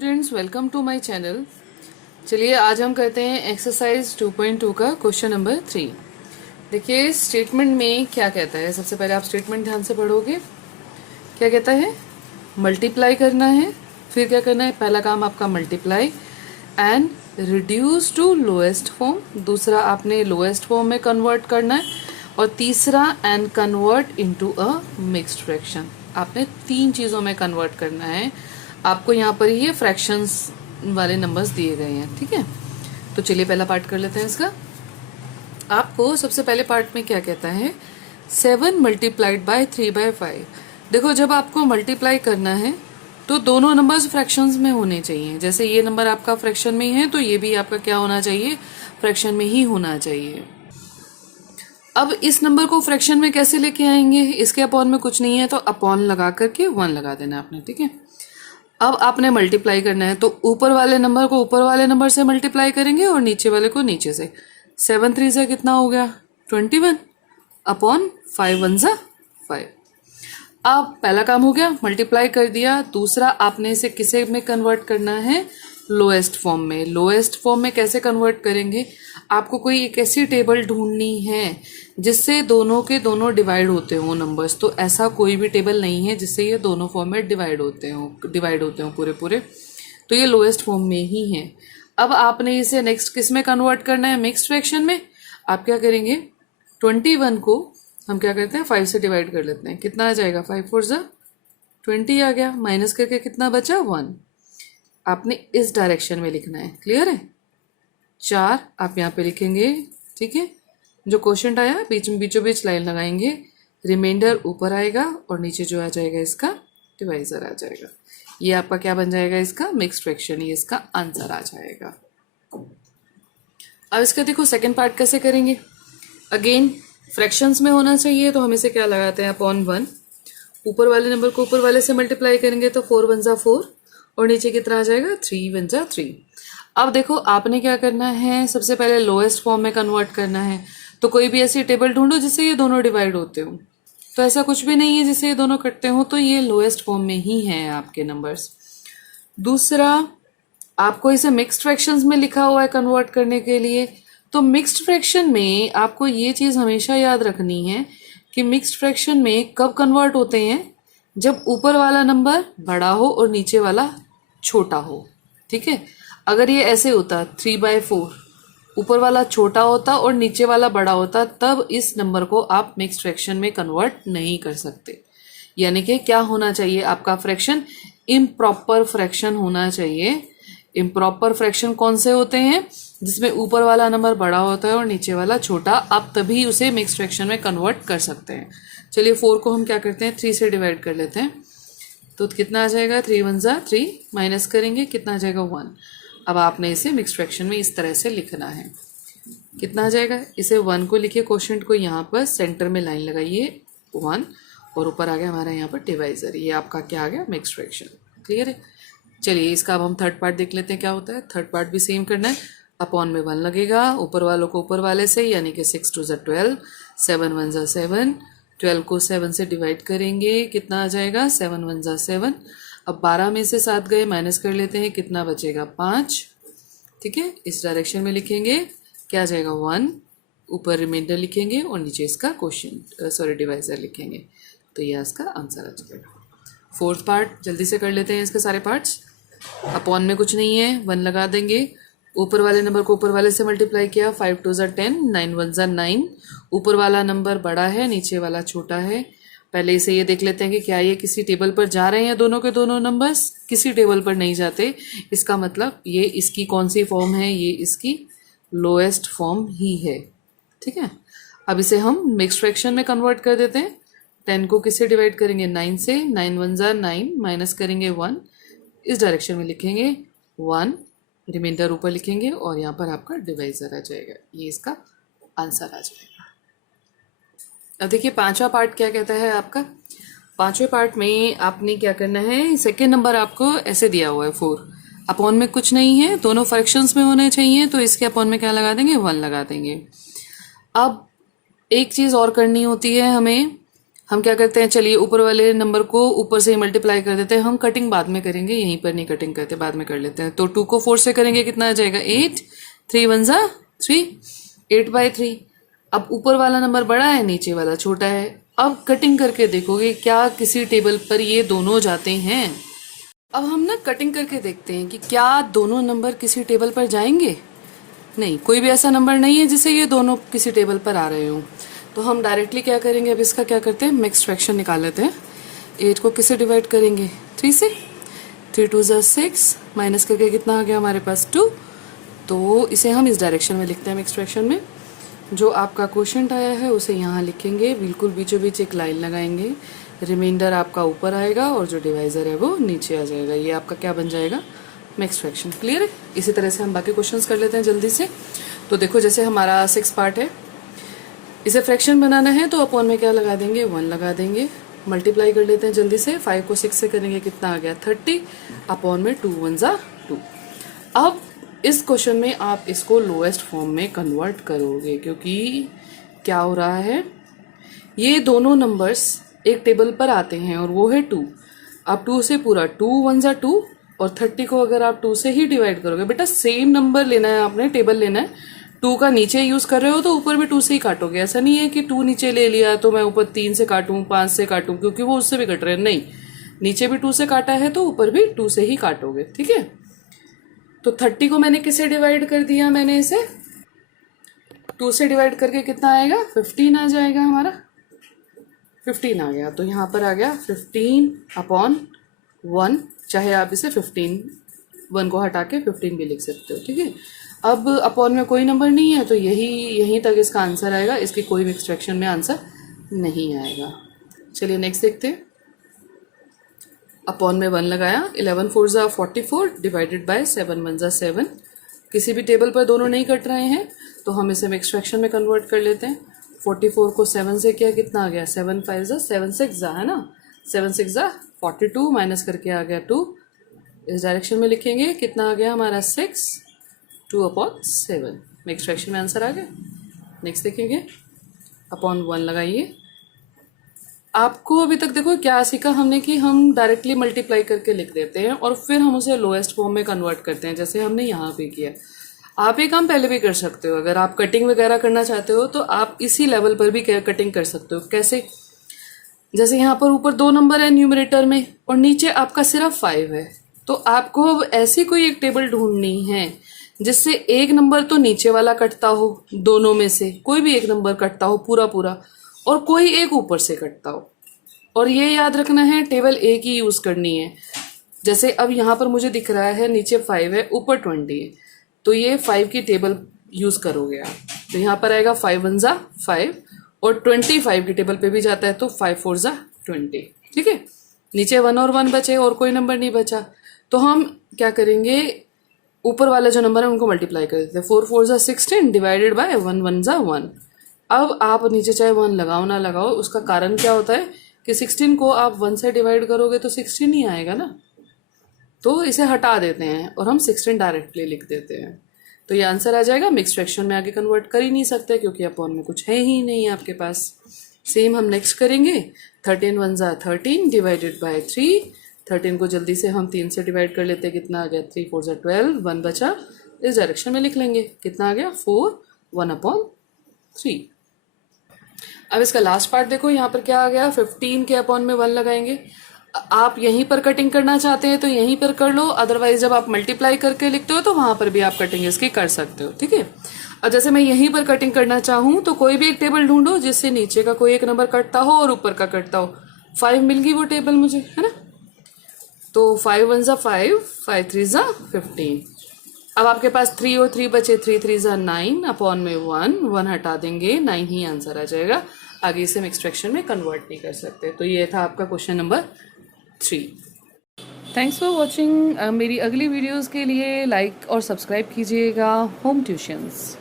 Students, welcome to my channel. चलिए आज हम करते हैं एक्सरसाइज 2.2 का क्वेश्चन नंबर 3। देखिए स्टेटमेंट में क्या कहता है। सबसे पहले आप स्टेटमेंट ध्यान से पढ़ोगे। क्या कहता है? मल्टीप्लाई करना है। फिर क्या करना है? पहला काम आपका multiply and reduce to lowest form. दूसरा आपने लोएस्ट फॉर्म में कन्वर्ट करना है। और तीसरा and convert into a mixed fraction. आपने 3 चीज़ों में कन्वर्ट करना है। आपको यहाँ पर ये फ्रैक्शंस वाले नंबर्स दिए गए हैं, ठीक है। तो चलिए पहला पार्ट कर लेते हैं इसका। आपको सबसे पहले पार्ट में क्या कहता है? 7 मल्टीप्लाइड बाय 3/5। देखो जब आपको मल्टीप्लाई करना है तो दोनों नंबर्स फ्रैक्शंस में होने चाहिए। जैसे ये नंबर आपका फ्रैक्शन में ही है तो ये भी आपका क्या होना चाहिए? फ्रैक्शन में ही होना चाहिए। अब इस नंबर को फ्रैक्शन में कैसे लेके आएंगे? इसके अपॉन में कुछ नहीं है तो अपॉन लगा करके 1 लगा देना आपने, ठीक है। अब आपने मल्टीप्लाई करना है तो ऊपर वाले नंबर को ऊपर वाले नंबर से मल्टीप्लाई करेंगे और नीचे वाले को नीचे से। 7 3 से कितना हो गया? 21 अपॉन 5 1 जा 5। अब पहला काम हो गया, मल्टीप्लाई कर दिया। दूसरा आपने इसे किसे में कन्वर्ट करना है? लोएस्ट फॉर्म में। लोएस्ट फॉर्म में कैसे कन्वर्ट करेंगे? आपको कोई एक ऐसी टेबल ढूंढनी है जिससे दोनों के दोनों डिवाइड होते हो नंबर्स। तो ऐसा कोई भी टेबल नहीं है जिससे ये दोनों फॉर्म में डिवाइड होते हो पूरे पूरे। तो ये लोएस्ट फॉर्म में ही है। अब आपने इसे नेक्स्ट किस में कन्वर्ट करना है? मिक्स्ड फ्रैक्शन में। आप क्या करेंगे? 21 को हम क्या करते हैं? 5 से डिवाइड कर लेते हैं। कितना आ जाएगा? 5 4 जा 20 आ गया। माइनस करके कितना बचा? 1। आपने इस डायरेक्शन में लिखना है, क्लियर है। 4 आप यहाँ पे लिखेंगे, ठीक है। जो क्वेश्चन आया बीचों बीच लाइन लगाएंगे। रिमाइंडर ऊपर आएगा और नीचे जो आ जाएगा इसका डिवाइजर आ जाएगा। ये आपका क्या बन जाएगा? इसका मिक्स्ड फ्रैक्शन। ये इसका आंसर आ जाएगा। अब इसका देखो सेकंड पार्ट कैसे करेंगे। अगेन फ्रैक्शंस में होना चाहिए तो हम इसे क्या लगाते हैं? अपॉन 1। ऊपर वाले नंबर को ऊपर वाले से मल्टीप्लाई करेंगे तो 4 1 जा 4 और नीचे कितना आ जाएगा? 3 1 जा 3। अब देखो आपने क्या करना है? सबसे पहले लोएस्ट फॉर्म में कन्वर्ट करना है। तो कोई भी ऐसी टेबल ढूंढो जिससे ये दोनों डिवाइड होते हो। तो ऐसा कुछ भी नहीं है जिससे ये दोनों कटते हो, तो ये लोएस्ट फॉर्म में ही है आपके नंबर्स। दूसरा आपको इसे मिक्स्ड फ्रैक्शंस में लिखा हुआ है कन्वर्ट करने के लिए। तो मिक्स्ड फ्रैक्शन में आपको ये चीज़ हमेशा याद रखनी है कि मिक्स्ड फ्रैक्शन में कब कन्वर्ट होते हैं? जब ऊपर वाला नंबर बड़ा हो और नीचे वाला छोटा हो, ठीक है। अगर ये ऐसे होता 3/4, ऊपर वाला छोटा होता और नीचे वाला बड़ा होता, तब इस नंबर को आप मिक्स्ड फ्रैक्शन में कन्वर्ट नहीं कर सकते। यानी कि क्या होना चाहिए? आपका फ्रैक्शन इम्प्रॉपर फ्रैक्शन होना चाहिए। इम्प्रॉपर फ्रैक्शन कौन से होते हैं? जिसमें ऊपर वाला नंबर बड़ा होता है और नीचे वाला छोटा। आप तभी उसे मिक्स्ड फ्रैक्शन में कन्वर्ट कर सकते हैं। चलिए 4 को हम क्या करते हैं? 3 से डिवाइड कर लेते हैं। तो कितना आ जाएगा? 3 1 जा 3 माइनस करेंगे कितना आ जाएगा? 1। अब आपने इसे मिक्स्ड फ्रैक्शन में इस तरह से लिखना है। कितना आ जाएगा? इसे 1 को लिखिए, क्वोशिएंट को यहाँ पर सेंटर में लाइन लगाइए 1 और ऊपर आ गया हमारा यहाँ पर डिवाइजर। ये आपका क्या आ गया? Mixed fraction. क्लियर है। चलिए इसका अब हम थर्ड पार्ट देख लेते हैं क्या होता है। थर्ड पार्ट भी सेम करना है। अपॉन में 1 लगेगा, ऊपर वालों को ऊपर वाले से, यानी कि 6 2 जा 12, 7 1 जा 7। 12 को 7 से डिवाइड करेंगे, कितना आ जाएगा? 7 1 जा 7। अब 12 में से 7 गए, माइनस कर लेते हैं, कितना बचेगा? 5, ठीक है। इस डायरेक्शन में लिखेंगे, क्या आ जाएगा? 1। ऊपर रिमाइंडर लिखेंगे और नीचे इसका क्वोशिएंट डिवाइजर लिखेंगे। तो ये इसका आंसर आ जाएगा। फोर्थ पार्ट जल्दी से कर लेते हैं इसके सारे पार्ट्स। अपॉन में कुछ नहीं है, 1 लगा देंगे। ऊपर वाले नंबर को ऊपर वाले से मल्टीप्लाई किया, 5 2 जा 10, 9 1 जा 9। ऊपर वाला नंबर बड़ा है, नीचे वाला छोटा है। पहले इसे ये देख लेते हैं कि क्या ये किसी टेबल पर जा रहे हैं। दोनों के दोनों नंबर्स किसी टेबल पर नहीं जाते। इसका मतलब ये इसकी कौन सी फॉर्म है? ये इसकी लोएस्ट फॉर्म ही है, ठीक है। अब इसे हम मिक्स्ड फ्रैक्शन में कन्वर्ट कर देते हैं। 10 को किससे डिवाइड करेंगे? 9 से। 9 1 जा 9 माइनस करेंगे 1। इस डायरेक्शन में लिखेंगे 1, रिमाइंडर ऊपर लिखेंगे और यहाँ पर आपका डिवाइजर आ जाएगा। ये इसका आंसर आ जाएगा। अब देखिए पांचवा पार्ट क्या कहता है आपका। पांचवें पार्ट में आपने क्या करना है? सेकेंड नंबर आपको ऐसे दिया हुआ है 4। अपॉन में कुछ नहीं है, दोनों फ्रैक्शंस में होने चाहिए, तो इसके अपॉन में क्या लगा देंगे? 1 लगा देंगे। अब एक चीज़ और करनी होती है हमें। हम क्या करते हैं, चलिए ऊपर वाले नंबर को ऊपर से ही मल्टीप्लाई कर देते हैं। हम कटिंग बाद में करेंगे, यहीं पर नहीं कटिंग करते, बाद में कर लेते हैं। तो 2 को 4 से करेंगे, कितना आ जाएगा 8, 3 1 जा 3, 8/3। अब ऊपर वाला नंबर बड़ा है, नीचे वाला छोटा है। अब कटिंग करके देखोगे क्या किसी टेबल पर ये दोनों जाते हैं। अब हम ना कटिंग करके देखते हैं कि क्या दोनों नंबर किसी टेबल पर जाएंगे। नहीं, कोई भी ऐसा नंबर नहीं है जिसे ये दोनों किसी टेबल पर आ रहे हों। तो हम डायरेक्टली क्या करेंगे, अब इसका क्या करते हैं, मिक्स्ड फ्रैक्शन निकाल लेते हैं। 8 को किससे डिवाइड करेंगे, 3 से। 3 2 जा 6, माइनस करके कितना आ गया हमारे पास 2। तो इसे हम इस डायरेक्शन में लिखते हैं मिक्स्ड फ्रैक्शन में। जो आपका क्वोशंट आया है उसे यहाँ लिखेंगे, बिल्कुल बीचों बीच एक लाइन लगाएंगे। रिमाइंडर आपका ऊपर आएगा और जो डिवाइजर है वो नीचे आ जाएगा। ये आपका क्या बन जाएगा, मिक्स्ड फ्रैक्शन। क्लियर है। इसी तरह से हम बाकी क्वेश्चंस कर लेते हैं जल्दी से। तो देखो, जैसे हमारा 6 पार्ट है, इसे फ्रैक्शन बनाना है तो अपॉन में क्या लगा देंगे, 1 लगा देंगे। मल्टीप्लाई कर लेते हैं जल्दी से। 5 को 6 से करेंगे, कितना आ गया 30, अपॉन में 2 1 जा 2। अब इस क्वेश्चन में आप इसको लोएस्ट फॉर्म में कन्वर्ट करोगे, क्योंकि क्या हो रहा है, ये दोनों नंबर्स एक टेबल पर आते हैं और वो है 2। आप 2 से पूरा 2 1 जा 2 और 30 को अगर आप 2 से ही डिवाइड करोगे, बेटा सेम नंबर लेना है आपने, टेबल लेना है। 2 का नीचे यूज कर रहे हो तो ऊपर भी 2 से ही काटोगे। ऐसा नहीं है कि 2 नीचे ले लिया तो मैं ऊपर 3 से काटूं, 5 से काटूं, क्योंकि वो उससे भी कट रहे हैं। नहीं, नीचे भी 2 से काटा है तो ऊपर भी 2 से ही काटोगे। ठीक है। तो 30 को मैंने किसे डिवाइड कर दिया, मैंने इसे 2 से डिवाइड करके कितना आएगा, 15 आ जाएगा हमारा। 15 आ गया, तो यहाँ पर आ गया 15/1। चाहे आप इसे 1 को हटा के 15 भी लिख सकते हो। ठीक है। अब अपॉन में कोई नंबर नहीं है तो यहीं तक इसका आंसर आएगा। इसकी कोई मिक्स्ड फ्रैक्शन में आंसर नहीं आएगा। चलिए नेक्स्ट देखते हैं। अपॉन में 1 लगाया, 11 4 जा 44 डिवाइडेड बाय 7 1 जा 7। किसी भी टेबल पर दोनों नहीं कट रहे हैं तो हम इसे मिक्स्ड फ्रैक्शन में कन्वर्ट कर लेते हैं। 44 को 7 से किया, कितना आ गया 7 5 जा 7 6 जा, है ना। 7 6 जा 42, माइनस करके आ गया 2। इस डायरेक्शन में लिखेंगे, कितना आ गया हमारा 6, 2/7। मिक्स्ड फ्रैक्शन में आंसर आ गया। नेक्स्ट देखेंगे, अपॉन 1 लगाइए। आपको अभी तक देखो क्या सीखा हमने कि हम डायरेक्टली मल्टीप्लाई करके लिख देते हैं और फिर हम उसे लोएस्ट फॉर्म में कन्वर्ट करते हैं, जैसे हमने यहाँ पे किया। आप ये काम पहले भी कर सकते हो। अगर आप कटिंग वगैरह करना चाहते हो तो आप इसी लेवल पर भी कटिंग कर सकते हो। कैसे, जैसे यहाँ पर ऊपर 2 नंबर है न्यूमरेटर में और नीचे आपका सिर्फ 5 है, तो आपको अब ऐसी कोई एक टेबल ढूंढनी है जिससे एक नंबर तो नीचे वाला कटता हो, दोनों में से कोई भी एक नंबर कटता हो पूरा पूरा, और कोई एक ऊपर से कटता हो। और ये याद रखना है, टेबल एक ही यूज करनी है। जैसे अब यहाँ पर मुझे दिख रहा है नीचे 5 है, ऊपर 20 है, तो ये 5 की टेबल यूज करोगे आप। तो यहाँ पर आएगा 5 1 जा 5 और 25 की टेबल पे भी जाता है तो 5 4 जा 20। ठीक है। नीचे 1 और 1 बचे और कोई नंबर नहीं बचा, तो हम क्या करेंगे, ऊपर वाला जो नंबर है उनको मल्टीप्लाई कर देते हैं। 4 4 जा 16 डिवाइडेड बाय 1 1 जा 1। अब आप नीचे चाहे 1 लगाओ ना लगाओ, उसका कारण क्या होता है कि 16 को आप 1 से डिवाइड करोगे तो 16 ही आएगा ना, तो इसे हटा देते हैं और हम 16 डायरेक्टली लिख देते हैं। तो ये आंसर आ जाएगा। मिक्स्ड फ्रैक्शन में आगे कन्वर्ट कर ही नहीं सकते क्योंकि अपॉन में कुछ है ही नहीं आपके पास। सेम हम नेक्स्ट करेंगे। 13 1 जा 13 डिवाइडेड बाय 3। 13 को जल्दी से हम 3 से डिवाइड कर लेते हैं, कितना आ गया 3 4 जा 12, 1 बचा, इस डायरेक्शन में लिख लेंगे, कितना आ गया 4 1/3। अब इसका लास्ट पार्ट देखो, यहाँ पर क्या आ गया, 15 के अपॉन में 1 लगाएंगे। आप यहीं पर कटिंग करना चाहते हैं तो यहीं पर कर लो, अदरवाइज जब आप मल्टीप्लाई करके लिखते हो तो वहां पर भी आप कटिंग इसकी कर सकते हो। ठीक है। अब जैसे मैं यहीं पर कटिंग करना चाहूँ तो कोई भी एक टेबल ढूंढो जिससे नीचे का कोई एक नंबर कटता हो और ऊपर का कटता हो। 5 मिल गई वो टेबल मुझे, है ना। तो 5 1 जा 5, 5 3 जा 15। अब आपके पास 3 और 3 बचे, 3 3 जा 9 अपॉन में 1 हटा देंगे, 9 ही आंसर आ जाएगा। आगे इसे मिक्स्ड फ्रैक्शन में कन्वर्ट नहीं कर सकते। तो ये था आपका question number 3। Thanks for watching. मेरी अगली वीडियोस के लिए लाइक और सब्सक्राइब कीजिएगा होम ट्यूशंस।